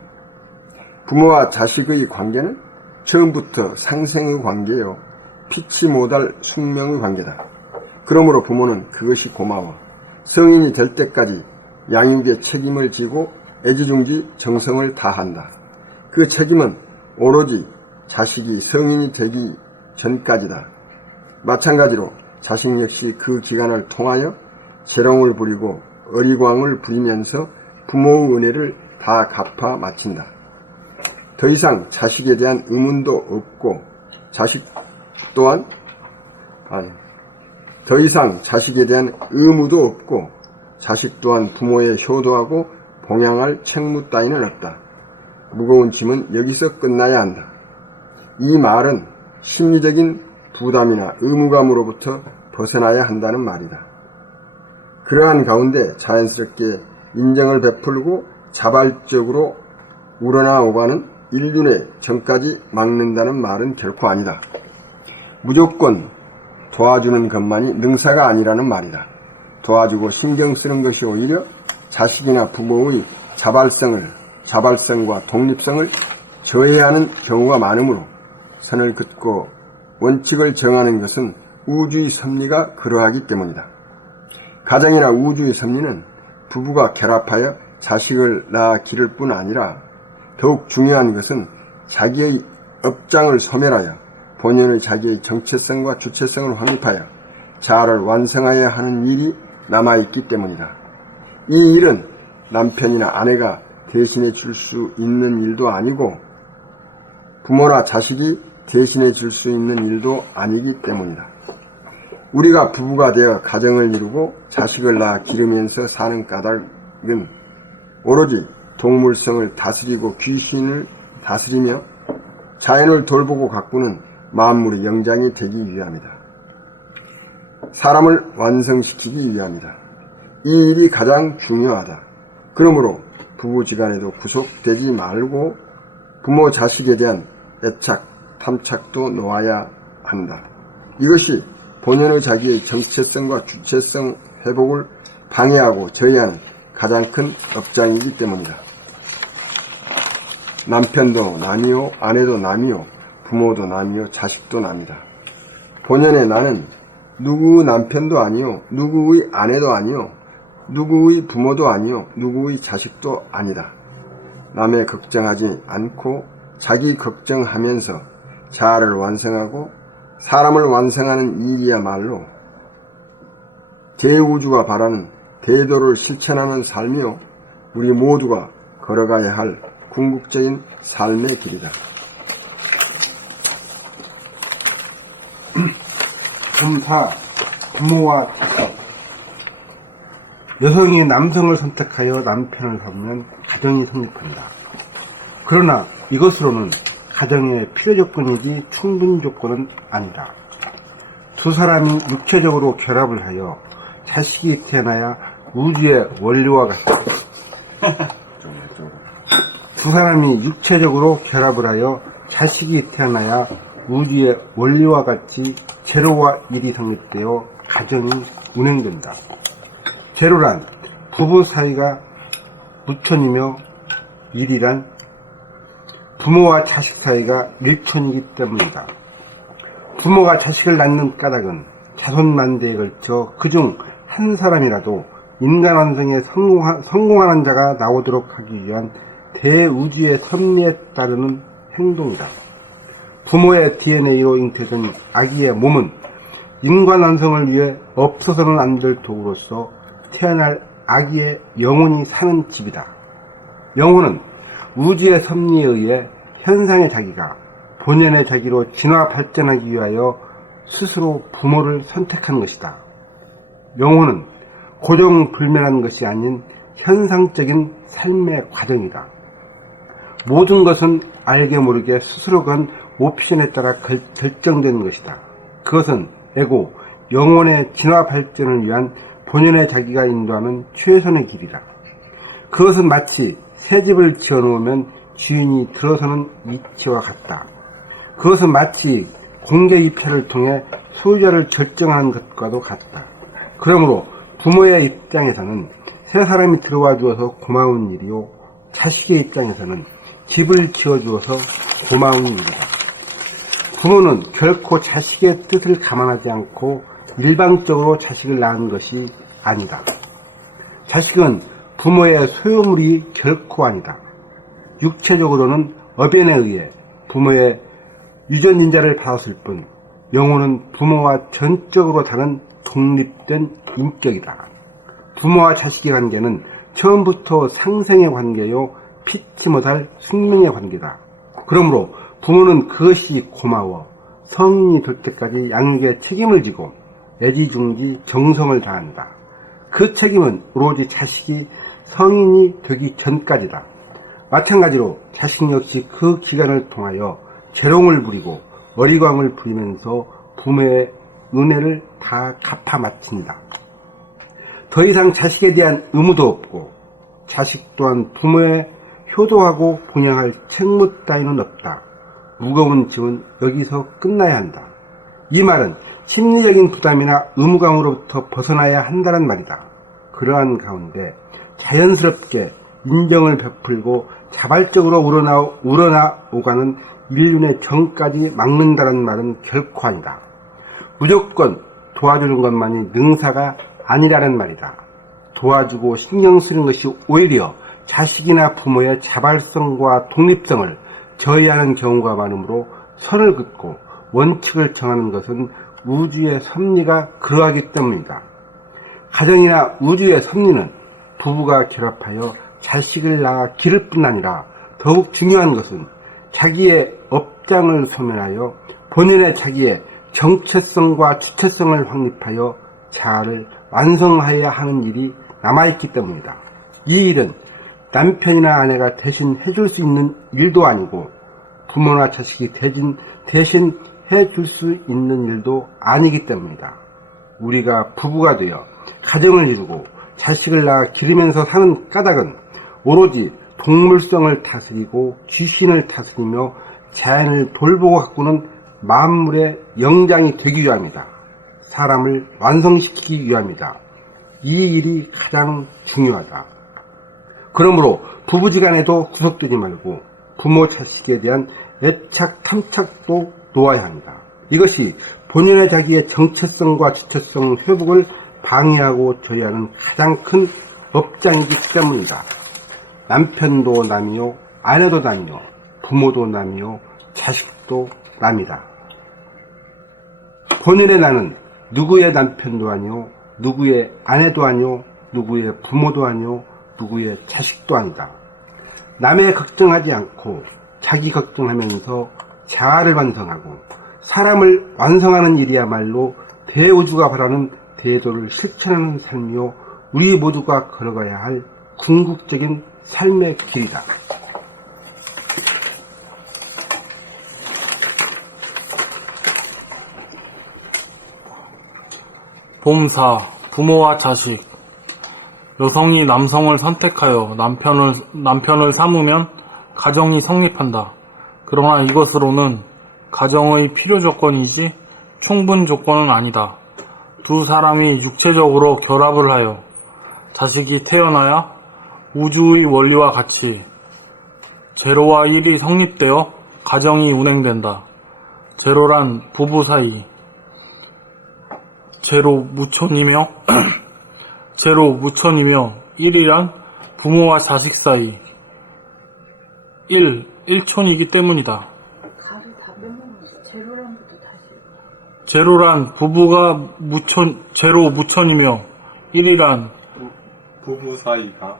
부모와 자식의 관계는 처음부터 상생의 관계요, 피치 못할 숙명의 관계다. 그러므로 부모는 그것이 고마워 성인이 될 때까지 양육의 책임을 지고 애지중지 정성을 다한다. 그 책임은 오로지 자식이 성인이 되기 전까지다. 마찬가지로 자식 역시 그 기간을 통하여 재롱을 부리고 어리광을 부리면서 부모의 은혜를 다 갚아 마친다. 더 이상 자식에 대한 의문도 없고 더 이상 자식에 대한 의무도 없고 자식 또한 부모에 효도하고 봉양할 책무 따위는 없다. 무거운 짐은 여기서 끝나야 한다. 이 말은 심리적인 부담이나 의무감으로부터 벗어나야 한다는 말이다. 그러한 가운데 자연스럽게 인정을 베풀고 자발적으로 우러나오가는 인륜의 정까지 막는다는 말은 결코 아니다. 무조건 도와주는 것만이 능사가 아니라는 말이다. 도와주고 신경 쓰는 것이 오히려 자식이나 부모의 자발성과 독립성을 저해하는 경우가 많으므로 선을 긋고 원칙을 정하는 것은 우주의 섭리가 그러하기 때문이다. 가정이나 우주의 섭리는 부부가 결합하여 자식을 낳아 기를 뿐 아니라 더욱 중요한 것은 자기의 업장을 소멸하여 본연의 자기의 정체성과 주체성을 확립하여 자아를 완성하여야 하는 일이 남아있기 때문이다. 이 일은 남편이나 아내가 대신해 줄 수 있는 일도 아니고 부모나 자식이 대신해 줄 수 있는 일도 아니기 때문이다. 우리가 부부가 되어 가정을 이루고 자식을 낳아 기르면서 사는 까닭은 오로지 동물성을 다스리고 귀신을 다스리며 자연을 돌보고 가꾸는 만물의 영장이 되기 위함이다. 사람을 완성시키기 위함이다. 이 일이 가장 중요하다. 그러므로 부부지간에도 구속되지 말고 부모 자식에 대한 애착, 탐착도 놓아야 한다. 이것이 본연의 자기의 정체성과 주체성 회복을 방해하고 저해하는 가장 큰 업장이기 때문이다. 남편도 남이요, 아내도 남이요, 부모도 남이요, 자식도 남이다. 본연의 나는 누구의 남편도 아니요, 누구의 아내도 아니요, 누구의 부모도 아니요, 누구의 자식도 아니다. 남의 걱정하지 않고 자기 걱정하면서 자아를 완성하고 사람을 완성하는 일이야말로 대우주가 바라는 대도를 실천하는 삶이요, 우리 모두가 걸어가야 할 궁극적인 삶의 길이다. 검사, 부모와 자식. 여성이 남성을 선택하여 남편을 삼으면 가정이 성립한다. 그러나 이것으로는 가정의 필요 조건이지 충분 조건은 아니다. 두 사람이 육체적으로 결합을 하여 자식이 태어나야 우주의 원리와 같다. 두 사람이 육체적으로 결합을 하여 자식이 태어나야 우주의 원리와 같이 제로와 일이 성립되어 가정이 운행된다. 제로란 부부 사이가 무천이며 일이란 부모와 자식 사이가 일천이기 때문이다. 부모가 자식을 낳는 까닭은 자손만대에 걸쳐 그중 한 사람이라도 인간 완성에 성공하는 자가 나오도록 하기 위한 대우주의 섭리에 따르는 행동이다. 부모의 DNA로 잉태된 아기의 몸은 인간 완성을 위해 없어서는 안 될 도구로서 태어날 아기의 영혼이 사는 집이다. 영혼은 우주의 섭리에 의해 현상의 자기가 본연의 자기로 진화 발전하기 위하여 스스로 부모를 선택한 것이다. 영혼은 고정불면한 것이 아닌 현상적인 삶의 과정이다. 모든 것은 알게 모르게 스스로 건 옵션에 따라 결정된 것이다. 그것은 에고, 영혼의 진화 발전을 위한 본연의 자기가 인도하는 최선의 길이다. 그것은 마치 새 집을 지어놓으면 주인이 들어서는 이치와 같다. 그것은 마치 공개 입찰을 통해 소유자를 결정하는 것과도 같다. 그러므로 부모의 입장에서는 새 사람이 들어와 주어서 고마운 일이요, 자식의 입장에서는 집을 지어주어서 고마운 일이다. 부모는 결코 자식의 뜻을 감안하지 않고 일방적으로 자식을 낳은 것이 아니다. 자식은 부모의 소유물이 결코 아니다. 육체적으로는 어변에 의해 부모의 유전인자를 받았을 뿐 영혼은 부모와 전적으로 다른 독립된 인격이다. 부모와 자식의 관계는 처음부터 상생의 관계요, 피치 못할 숙명의 관계다. 그러므로 부모는 그것이 고마워 성인이 될 때까지 양육에 책임을 지고 애지중지 정성을 다한다. 그 책임은 오로지 자식이 성인이 되기 전까지다. 마찬가지로 자식 역시 그 기간을 통하여 재롱을 부리고 어리광을 부리면서 부모의 은혜를 다 갚아 마친다. 더 이상 자식에 대한 의무도 없고 자식 또한 부모의 효도하고 봉양할 책무 따위는 없다. 무거운 짐은 여기서 끝나야 한다. 이 말은 심리적인 부담이나 의무감으로부터 벗어나야 한다는 말이다. 그러한 가운데 자연스럽게 인정을 베풀고 자발적으로 우러나오가는 인륜의 정까지 막는다는 말은 결코 아니다. 무조건 도와주는 것만이 능사가 아니라는 말이다. 도와주고 신경 쓰는 것이 오히려 자식이나 부모의 자발성과 독립성을 저해하는 경우가 많으므로 선을 긋고 원칙을 정하는 것은 우주의 섭리가 그러하기 때문이다. 가정이나 우주의 섭리는 부부가 결합하여 자식을 낳아 기를 뿐 아니라 더욱 중요한 것은 자기의 업장을 소멸하여 본연의 자기의 정체성과 주체성을 확립하여 자아를 완성하여야 하는 일이 남아있기 때문이다. 이 일은 남편이나 아내가 대신 해줄 수 있는 일도 아니고 부모나 자식이 대신 해줄 수 있는 일도 아니기 때문이다. 우리가 부부가 되어 가정을 이루고 자식을 낳아 기르면서 사는 까닭은 오로지 동물성을 다스리고 귀신을 다스리며 자연을 돌보고 가꾸는 만물의 영장이 되기 위함이다. 사람을 완성시키기 위함이다. 이 일이 가장 중요하다. 그러므로 부부지간에도 구속되지 말고 부모 자식에 대한 애착 탐착도 놓아야 합니다. 이것이 본연의 자기의 정체성과 주체성 회복을 방해하고 저해하는 가장 큰 업장이기 때문이다. 남편도 남이요, 아내도 남이요, 부모도 남이요, 자식도 남이다. 본연의 나는 누구의 남편도 아니요, 누구의 아내도 아니요, 누구의 부모도 아니요, 누구의 자식도 아니다. 남의 걱정하지 않고 자기 걱정하면서 자아를 완성하고 사람을 완성하는 일이야말로 대우주가 바라는 대도를 실천하는 삶이요, 우리 모두가 걸어가야 할 궁극적인 삶의 길이다. 봄4. 부모와 자식. 여성이 남성을 선택하여 남편을 삼으면 가정이 성립한다. 그러나 이것으로는 가정의 필요 조건이지 충분 조건은 아니다. 두 사람이 육체적으로 결합을 하여 자식이 태어나야 우주의 원리와 같이 제로와 1이 성립되어 가정이 운행된다. 제로란 부부 사이, 제로 무천이며 1이란 부모와 자식 사이, 1촌이기 때문이다. 제로란 부부가 제로 무천이며 1이란 부부 사이가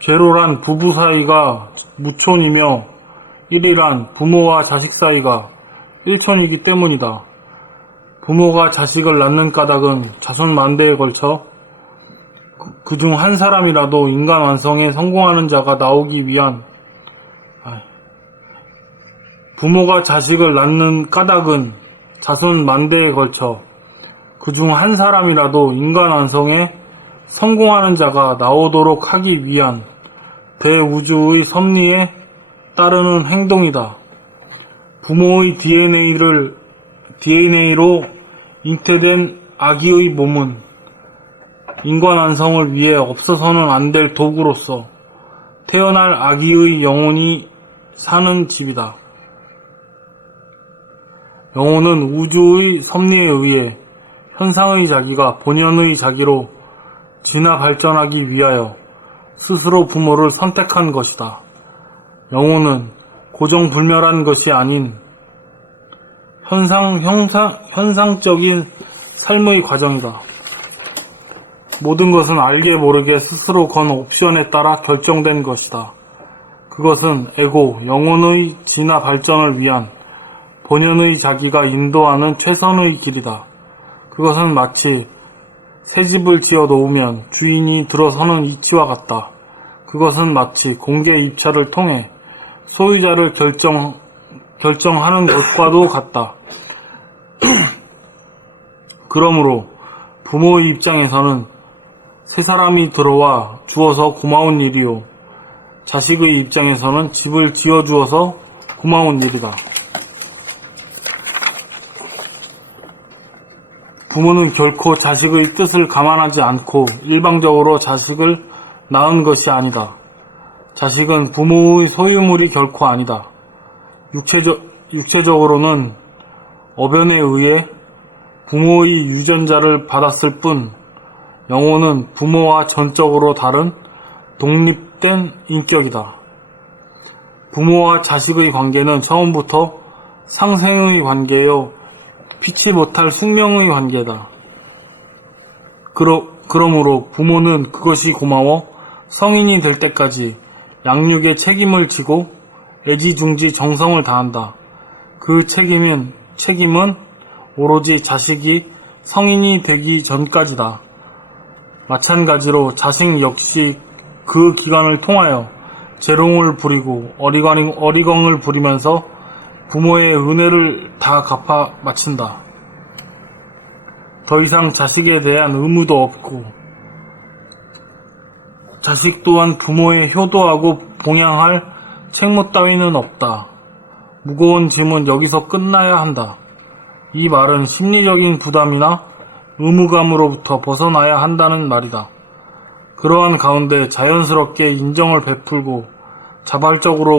제로란 부부 사이가 무촌이며 1이란 부모와 자식 사이가 1촌이기 때문이다. 부모가 자식을 낳는 까닭은 자손 만대에 걸쳐 그중 한 사람이라도 인간 완성에 성공하는 자가 나오기 위한 부모가 자식을 낳는 까닭은 자손 만대에 걸쳐 그중 한 사람이라도 인간 완성에 성공하는 자가 나오도록 하기 위한 대우주의 섭리에 따르는 행동이다. 부모의 DNA로 잉태된 아기의 몸은 인간 완성을 위해 없어서는 안 될 도구로서 태어날 아기의 영혼이 사는 집이다. 영혼은 우주의 섭리에 의해 현상의 자기가 본연의 자기로 진화 발전하기 위하여 스스로 부모를 선택한 것이다. 영혼은 고정불멸한 것이 아닌 현상적인 삶의 과정이다. 모든 것은 알게 모르게 스스로 건 옵션에 따라 결정된 것이다. 그것은 에고, 영혼의 진화 발전을 위한 본연의 자기가 인도하는 최선의 길이다. 그것은 마치 새 집을 지어 놓으면 주인이 들어서는 이치와 같다. 그것은 마치 공개 입찰을 통해 소유자를 결정하는 것과도 같다. 그러므로 부모의 입장에서는 새 사람이 들어와 주어서 고마운 일이요, 자식의 입장에서는 집을 지어 주어서 고마운 일이다. 부모는 결코 자식의 뜻을 감안하지 않고 일방적으로 자식을 낳은 것이 아니다. 자식은 부모의 소유물이 결코 아니다. 육체적으로는 어변에 의해 부모의 유전자를 받았을 뿐, 영혼은 부모와 전적으로 다른 독립된 인격이다. 부모와 자식의 관계는 처음부터 상생의 관계요, 피치 못할 숙명의 관계다. 그러므로 부모는 그것이 고마워 성인이 될 때까지 양육의 책임을 지고 애지중지 정성을 다한다. 그 책임은 오로지 자식이 성인이 되기 전까지다. 마찬가지로 자식 역시 그 기간을 통하여 재롱을 부리고 어리광을 부리면서 부모의 은혜를 다 갚아 마친다. 더 이상 자식에 대한 의무도 없고, 자식 또한 부모에 효도하고 봉양할 책무 따위는 없다. 무거운 짐은 여기서 끝나야 한다. 이 말은 심리적인 부담이나 의무감으로부터 벗어나야 한다는 말이다. 그러한 가운데 자연스럽게 인정을 베풀고 자발적으로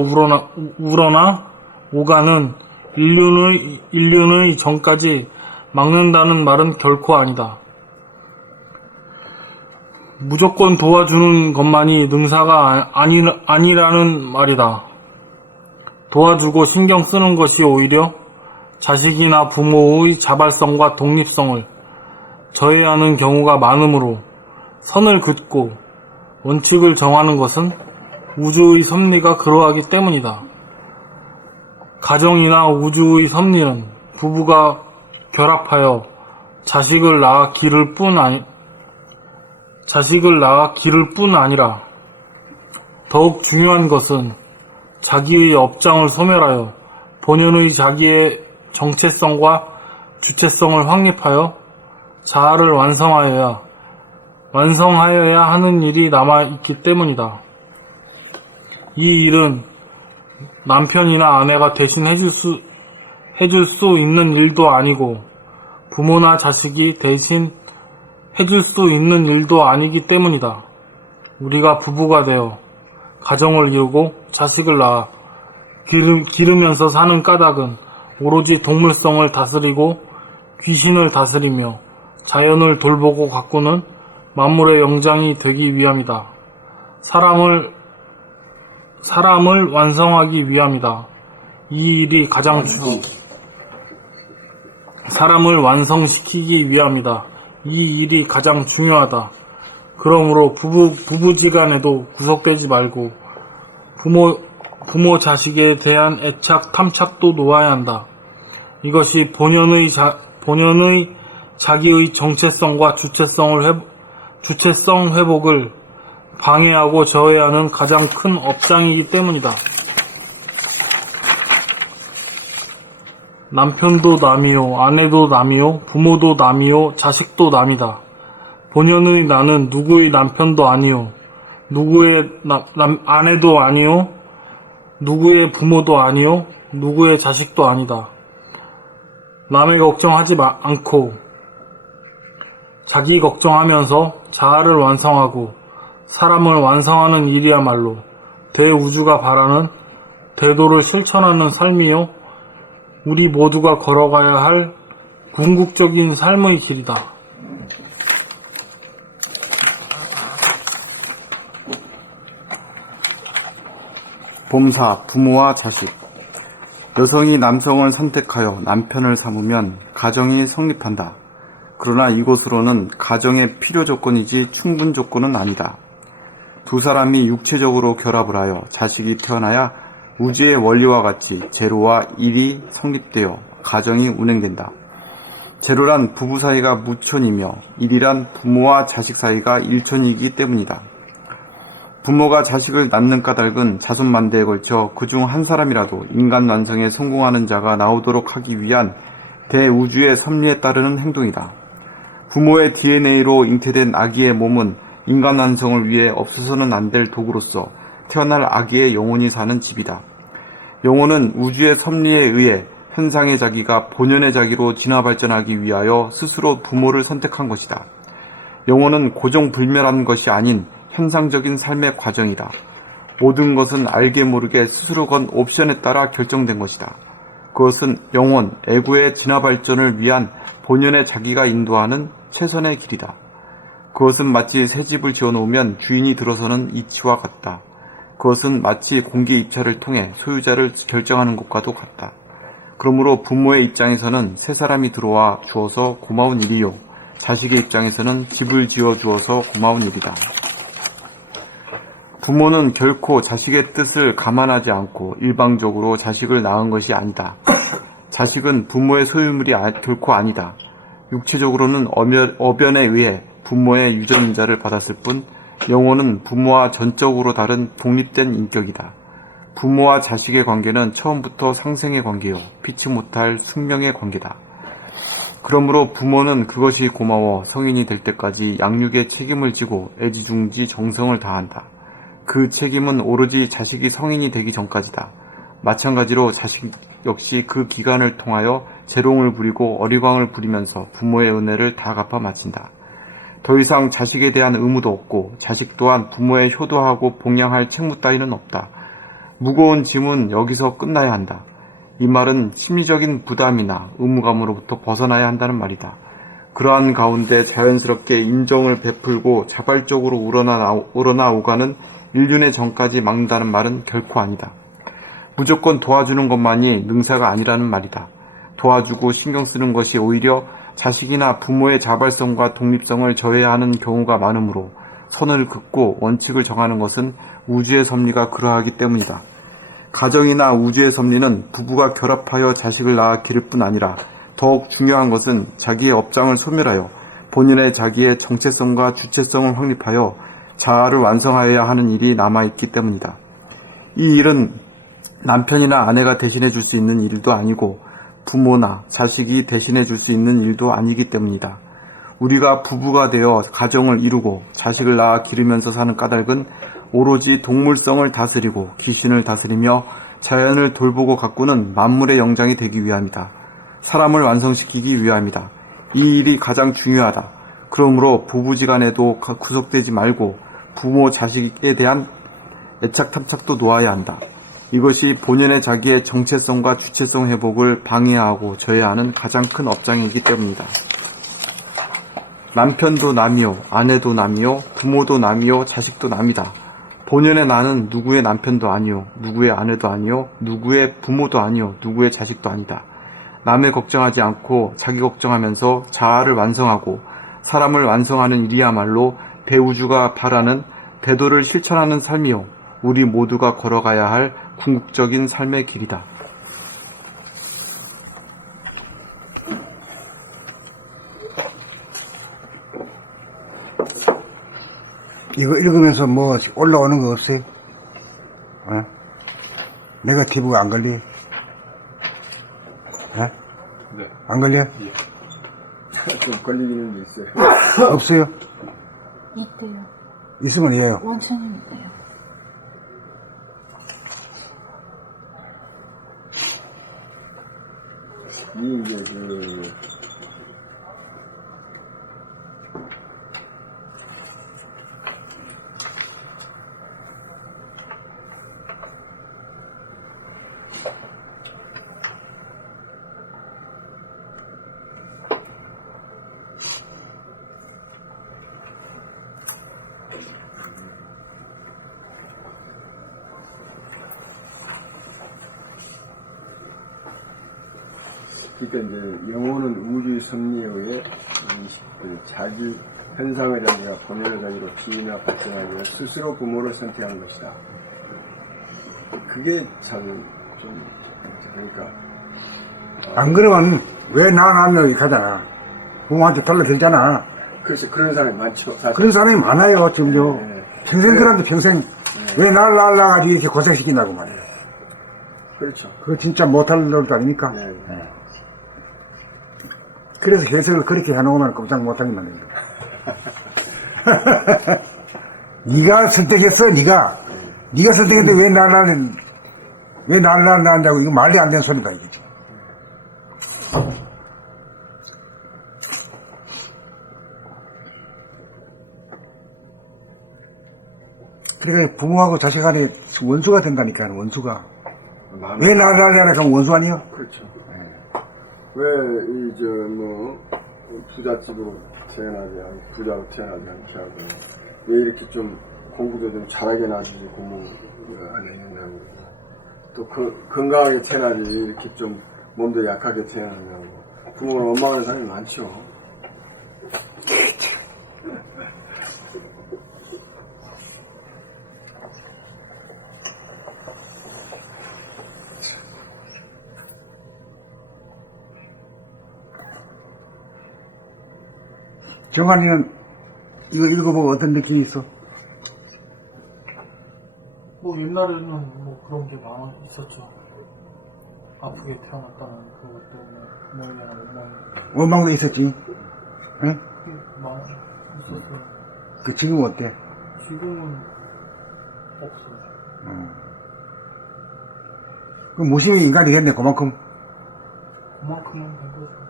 우러나 오가는 인륜의 정까지 막는다는 말은 결코 아니다. 무조건 도와주는 것만이 능사가 아니라는 말이다. 도와주고 신경 쓰는 것이 오히려 자식이나 부모의 자발성과 독립성을 저해하는 경우가 많으므로 선을 긋고 원칙을 정하는 것은 우주의 섭리가 그러하기 때문이다. 가정이나 우주의 섭리는 부부가 결합하여 자식을 낳아 기를 뿐 아니라 더욱 중요한 것은 자기의 업장을 소멸하여 본연의 자기의 정체성과 주체성을 확립하여 자아를 완성하여야 하는 일이 남아있기 때문이다. 이 일은 남편이나 아내가 대신 해줄 수 있는 일도 아니고 부모나 자식이 대신 해줄 수 있는 일도 아니기 때문이다. 우리가 부부가 되어 가정을 이루고 자식을 낳아 기르면서 사는 까닭은 오로지 동물성을 다스리고 귀신을 다스리며 자연을 돌보고 가꾸는 만물의 영장이 되기 위함이다. 사람을 완성하기 위함이다. 이 일이 사람을 완성시키기 위함이다. 이 일이 가장 중요하다. 그러므로 부부지간에도 구속되지 말고 부모 자식에 대한 애착 탐착도 놓아야 한다. 이것이 본연의 자기의 정체성과 주체성 회복을 방해하고 저해하는 가장 큰 업장이기 때문이다. 남편도 남이요, 아내도 남이요, 부모도 남이요, 자식도 남이다. 본연의 나는 누구의 남편도 아니요, 누구의 아내도 아니요, 누구의 부모도 아니요, 누구의 자식도 아니다. 남의 걱정하지 않고 자기 걱정하면서 자아를 완성하고 사람을 완성하는 일이야말로 대우주가 바라는 대도를 실천하는 삶이요, 우리 모두가 걸어가야 할 궁극적인 삶의 길이다. 봄사, 부모와 자식. 여성이 남성을 선택하여 남편을 삼으면 가정이 성립한다. 그러나 이것으로는 가정의 필요 조건이지 충분 조건은 아니다. 두 사람이 육체적으로 결합을 하여 자식이 태어나야 우주의 원리와 같이 제로와 일이 성립되어 가정이 운행된다. 제로란 부부 사이가 무촌이며 일이란 부모와 자식 사이가 일촌이기 때문이다. 부모가 자식을 낳는 까닭은 자손만대에 걸쳐 그중 한 사람이라도 인간 완성에 성공하는 자가 나오도록 하기 위한 대우주의 섭리에 따르는 행동이다. 부모의 DNA로 잉태된 아기의 몸은 인간 완성을 위해 없어서는 안 될 도구로서 태어날 아기의 영혼이 사는 집이다. 영혼은 우주의 섭리에 의해 현상의 자기가 본연의 자기로 진화 발전하기 위하여 스스로 부모를 선택한 것이다. 영혼은 고정불멸한 것이 아닌 현상적인 삶의 과정이다. 모든 것은 알게 모르게 스스로 건 옵션에 따라 결정된 것이다. 그것은 영혼, 애고의 진화 발전을 위한 본연의 자기가 인도하는 최선의 길이다. 그것은 마치 새 집을 지어놓으면 주인이 들어서는 이치와 같다. 그것은 마치 공개 입찰을 통해 소유자를 결정하는 것과도 같다. 그러므로 부모의 입장에서는 새 사람이 들어와 주어서 고마운 일이요, 자식의 입장에서는 집을 지어 주어서 고마운 일이다. 부모는 결코 자식의 뜻을 감안하지 않고 일방적으로 자식을 낳은 것이 아니다. 자식은 부모의 소유물이 결코 아니다. 육체적으로는 어변에 의해 부모의 유전자를 받았을 뿐 영혼은 부모와 전적으로 다른 독립된 인격이다. 부모와 자식의 관계는 처음부터 상생의 관계요, 피치 못할 숙명의 관계다. 그러므로 부모는 그것이 고마워 성인이 될 때까지 양육의 책임을 지고 애지중지 정성을 다한다. 그 책임은 오로지 자식이 성인이 되기 전까지다. 마찬가지로 자식 역시 그 기간을 통하여 재롱을 부리고 어리광을 부리면서 부모의 은혜를 다 갚아 마친다. 더 이상 자식에 대한 의무도 없고 자식 또한 부모의 효도하고 봉양할 책무 따위는 없다. 무거운 짐은 여기서 끝나야 한다. 이 말은 심리적인 부담이나 의무감으로부터 벗어나야 한다는 말이다. 그러한 가운데 자연스럽게 인정을 베풀고 자발적으로 우러나 오가는 인륜의 정까지 막는다는 말은 결코 아니다. 무조건 도와주는 것만이 능사가 아니라는 말이다. 도와주고 신경 쓰는 것이 오히려 자식이나 부모의 자발성과 독립성을 저해야 하는 경우가 많으므로 선을 긋고 원칙을 정하는 것은 우주의 섭리가 그러하기 때문이다. 가정이나 우주의 섭리는 부부가 결합하여 자식을 낳아 기를 뿐 아니라 더욱 중요한 것은 자기의 업장을 소멸하여 본인의 자기의 정체성과 주체성을 확립하여 자아를 완성하여야 하는 일이 남아있기 때문이다. 이 일은 남편이나 아내가 대신해 줄 수 있는 일도 아니고 부모나 자식이 대신해 줄 수 있는 일도 아니기 때문이다. 우리가 부부가 되어 가정을 이루고 자식을 낳아 기르면서 사는 까닭은 오로지 동물성을 다스리고 귀신을 다스리며 자연을 돌보고 가꾸는 만물의 영장이 되기 위함이다. 사람을 완성시키기 위함이다. 이 일이 가장 중요하다. 그러므로 부부지간에도 구속되지 말고 부모 자식에 대한 애착 탐착도 놓아야 한다. 이것이 본연의 자기의 정체성과 주체성 회복을 방해하고 저해하는 가장 큰 업장이기 때문이다. 남편도 남이요, 아내도 남이요, 부모도 남이요, 자식도 남이다. 본연의 나는 누구의 남편도 아니요, 누구의 아내도 아니요, 누구의 부모도 아니요, 누구의 자식도 아니다. 남의 걱정하지 않고 자기 걱정하면서 자아를 완성하고 사람을 완성하는 일이야말로 대우주가 바라는 대도를 실천하는 삶이요, 우리 모두가 걸어가야 할 궁극적인 삶의 길이다. 이거 읽으면서 뭐 올라오는 거 없어요? 어? 네거티브가 안 걸려? 어? 네. 안 걸려? 좀 걸리기는 게 있어요. 없어요? 이때요. 있으면 이해요. 원천은 있어요. 이게 그러니까 이제 영혼은 우주의 섭리에 의해 자기 현상의 자기가 본연의 자기로 피나 발전하기 위해 스스로 부모를 선택한 것이다. 그게 참 좀 그러니까 안 그러면 왜 낳았냐 이렇게 하잖아. 부모한테 달라들잖아. 그래서 그런 사람이 많죠. 사실. 그런 사람이 많아요, 지금요. 네. 평생 그런데 평생 왜 날 낳아가지고 이렇게 고생시킨다고 말이에요. 그렇죠. 그거 진짜 못할 노릇 아닙니까? 네. 그래서 해석을 그렇게 해놓으면 꼼짝 못하게 만든다. 네가 선택했어, 네가 선택했는데 왜 나를 낳는다고, 이거 말이 안 되는 소리다, 이게 지금. 그러니까 부모하고 자식 간에 원수가 된다니까, 원수가. 왜 나를 낳으려고 하면 원수 아니야? 그렇죠. 왜, 부잣집으로 태어나지 않고, 부자로 태어나지 않게 하고, 왜 이렇게 좀 공부도 좀 잘하게 놔주지, 공부가 안 했냐고. 또 건강하게 태어나지, 이렇게 좀 몸도 약하게 태어나냐고. 부모를 원망하는 사람이 많죠. 정한이는 이거 읽어보고 어떤 느낌이 있어? 뭐 옛날에는 뭐 그런 게 많아 있었죠. 아프게 태어났다는 그것 때문에 부모에 대한 원망이 원망도 있었지? 응? 많이 있었어요. 그 지금 어때? 지금은 없어요. 그 무심히 인간이 됐네, 그만큼. 그만큼은 된 거죠.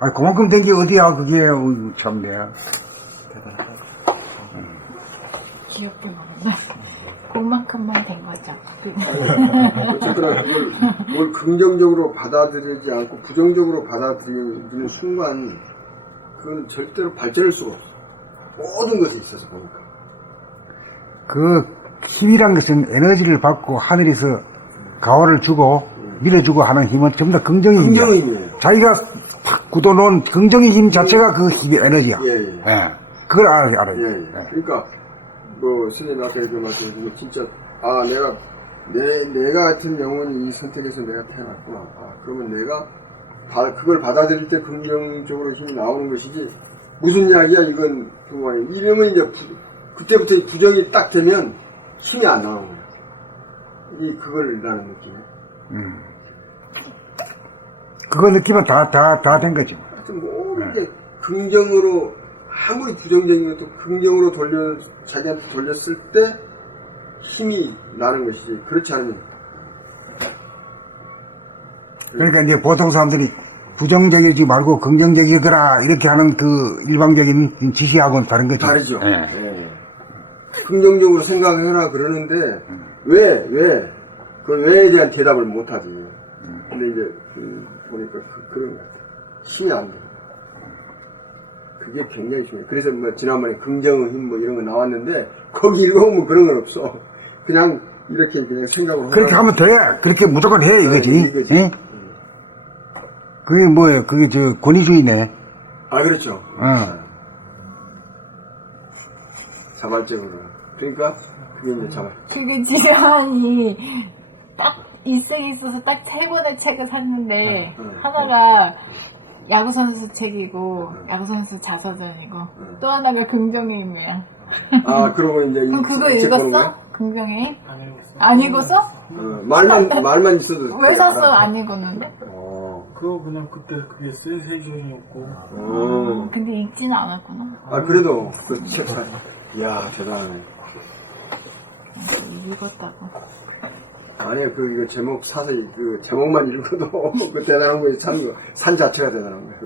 아니, 그만큼 된 게 어디야, 그게. 어이구, 참네. 귀엽게 말한다. 그만큼만 된 거죠. 어쨌거나 뭘 긍정적으로 받아들이지 않고 부정적으로 받아들이는 순간, 그건 절대로 발전할 수가 없어. 모든 것에 있어서 보니까. 그 힘이란 것은 에너지를 받고 하늘에서 가호를 주고 밀어주고 하는 힘은 전부 다 긍정의 힘이야. 긍정의 힘이에요. 자기가 탁 굳어놓은 긍정의 힘 자체가 그 힘이 에너지야. 예. 그걸 알아요. 예. 그러니까 선생님 아까 얘기한 말씀이 진짜 내가 같은 영혼이 이 선택에서 내가 태어났구나. 그러면 내가 그걸 받아들일 때 긍정적으로 힘이 나오는 것이지 무슨 이야기야 이건 이러면 이제 그때부터 부정이 딱 되면 힘이 안 나오는 거야. 그걸 나는 느낌이야. 그거 느끼면 다 된 거지. 하여튼 모든 게 긍정으로, 아무리 부정적인 것도 긍정으로 자기한테 돌렸을 때 힘이 나는 것이지. 그렇지 않으면. 그러니까 이제 보통 사람들이 부정적이지 말고 긍정적이거라 이렇게 하는 그 일방적인 지시하고는 다른 거죠. 다르죠. 예. 예. 긍정적으로 생각해라 그러는데, 그 왜에 대한 대답을 못하지. 근데 이제, 보니까 그런 것 같아. 힘이 안 돼. 그게 굉장히 중요해. 그래서 뭐, 지난번에 긍정의 힘 뭐 이런 거 나왔는데, 거기 읽어보면 그런 건 없어. 그냥, 이렇게 그냥 생각을 그렇게 하면 돼. 그렇게 무조건 해, 이거지. 이거지. 예? 그게 뭐예요? 그게 권위주의네. 아, 그렇죠. 자발적으로. 그러니까, 그게 이제 자발. 그게 지난이 딱 일생에 있어서 딱 3권의 책을 샀는데 하나가 야구선수 책이고 야구선수 자서전이고 또 하나가 긍정의 힘이야. 아, 그러고 이제. 그럼 그거 이 책 보는 읽었어? 거야? 긍정의 힘? 안 읽었어? 말만 있어도. 왜 샀어? 안 읽었는데? 그거 그냥 그때 그게 센세이션이었고. 근데 읽지는 않았구나. 아, 그래도, 그 책 사. 이야, 대단하네. 읽었다고. 아니야, 이거 제목 사서, 그 제목만 읽어도 그 대단한 거에 산 자체가 대단한 거예요.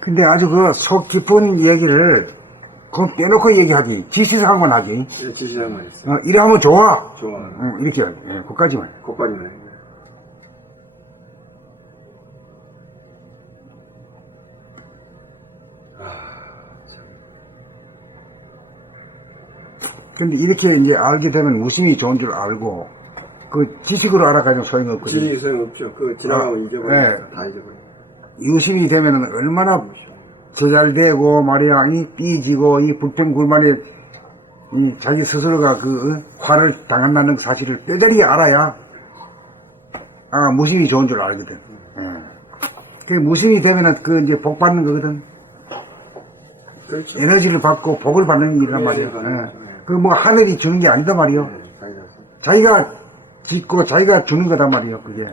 근데 아주 그 속 깊은 얘기를 그건 빼놓고 얘기하지. 지시사항만 하지. 예, 지시장만 있어. 이래 하면 좋아. 좋아. 이렇게 하지. 예, 그까지만. 곧바지네. 근데 이렇게 이제 알게 되면 무심히 좋은 줄 알고, 그 지식으로 알아가지고 소용이 없거든요. 지식이 소용없죠. 지나가면 잊어버리니까. 다 잊어버려. 유심히 되면은 얼마나 제잘되고 말이야, 이 삐지고, 이 불평불만에, 이 자기 스스로가 화를 당한다는 사실을 뼈저리 알아야, 무심히 좋은 줄 알거든. 그 무심히 되면은 이제 복 받는 거거든. 그렇죠. 에너지를 받고 복을 받는 일이란 말이야. 그 뭐 하늘이 주는 게 아니다 말이요. 자기가 짓고 자기가 주는 거단 말이요, 그게.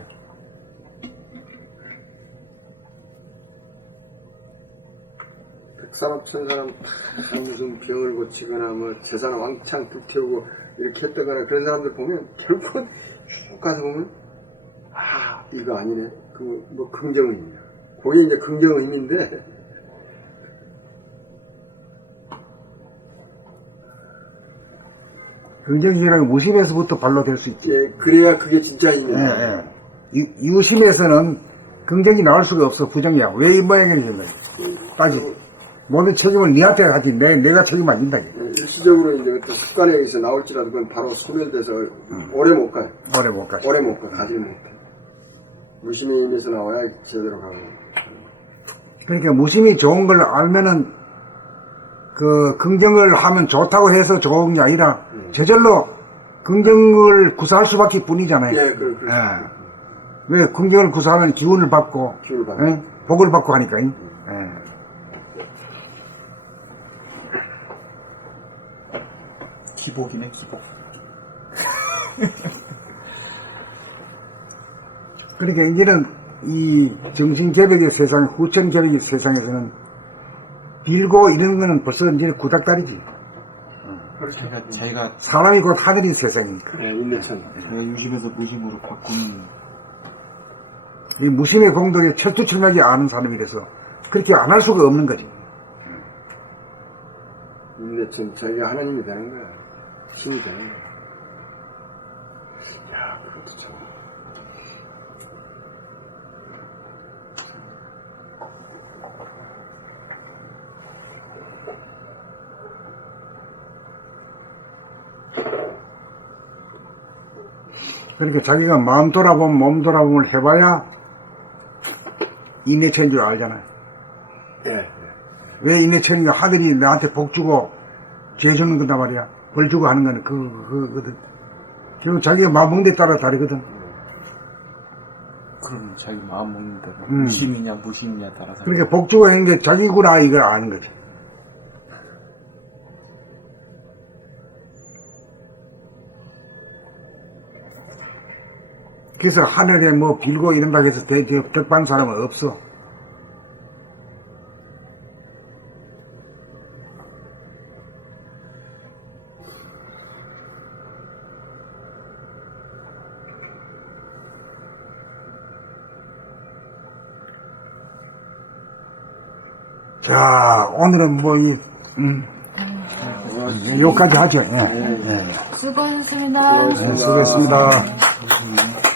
백사람, 천사람, 무슨 병을 고치거나, 뭐, 재산 왕창 불태우고, 이렇게 했다거나, 그런 사람들 보면, 결국은, 쭉 가서 보면, 이거 아니네. 긍정의 힘이야. 그게 이제 긍정의 힘인데, 긍정이라는 무심에서부터 발로 될 수 있지. 예, 그래야 그게 진짜 힘이야. 유심에서는 긍정이 나올 수가 없어, 부정이야. 왜 이 모양이 되는 거야? 따지. 모든 책임을 니한테 가지. 내가 책임 안 진다. 일시적으로 이제 어떤 습관에 의해서 나올지라도 그건 바로 소멸돼서 오래 못 가요. 오래 못 가지. 오래 못 가. 가지를 못해. 무심의 힘에서 나와야 제대로 가고. 그러니까 무심히 좋은 걸 알면은 긍정을 하면 좋다고 해서 좋은 게 아니라 저절로 긍정을 구사할 수밖에 뿐이잖아요. 예, 그렇죠. 왜 긍정을 구사하면 기운을 받고, 기운을 받고. 복을 받고 하니까. 기복이네, 기복. 그러니까 이제는 이 정신개벽의 세상, 후천개벽의 세상에서는 빌고 이런 거는 벌써 이제 구닥다리지. 자기가 사람이 곧 하늘인 세상이니까. 네, 인내천. 유심에서 무심으로 바꾸는. 이 무심의 공덕에 철두철미하지 않은 사람이라서 그렇게 안 할 수가 없는 거지. 인내천. 자기가 하나님이 되는 거야. 신이 되는 거야. 야, 그것도 참. 그러니까 자기가 마음 돌아보면 몸 돌아보면 해봐야 인내천인 줄 알잖아요. 예. 왜 인내천인가? 하늘이 나한테 복 주고 죄 주는 거단 말이야. 벌 주고 하는 거는 그거든. 결국 자기가 마음 먹는 데 따라 다르거든. 그럼 자기 마음 먹는 대로 무심이냐 무심이냐 따라서. 그러니까 복 주고 하는 게 자기구나 이걸 아는 거지. 그래서 하늘에 뭐 빌고 이런다고 해서 덕반 사람은 없어. 자, 오늘은 뭐, 여기까지 하죠. 예. 수고하셨습니다. 수고했습니다.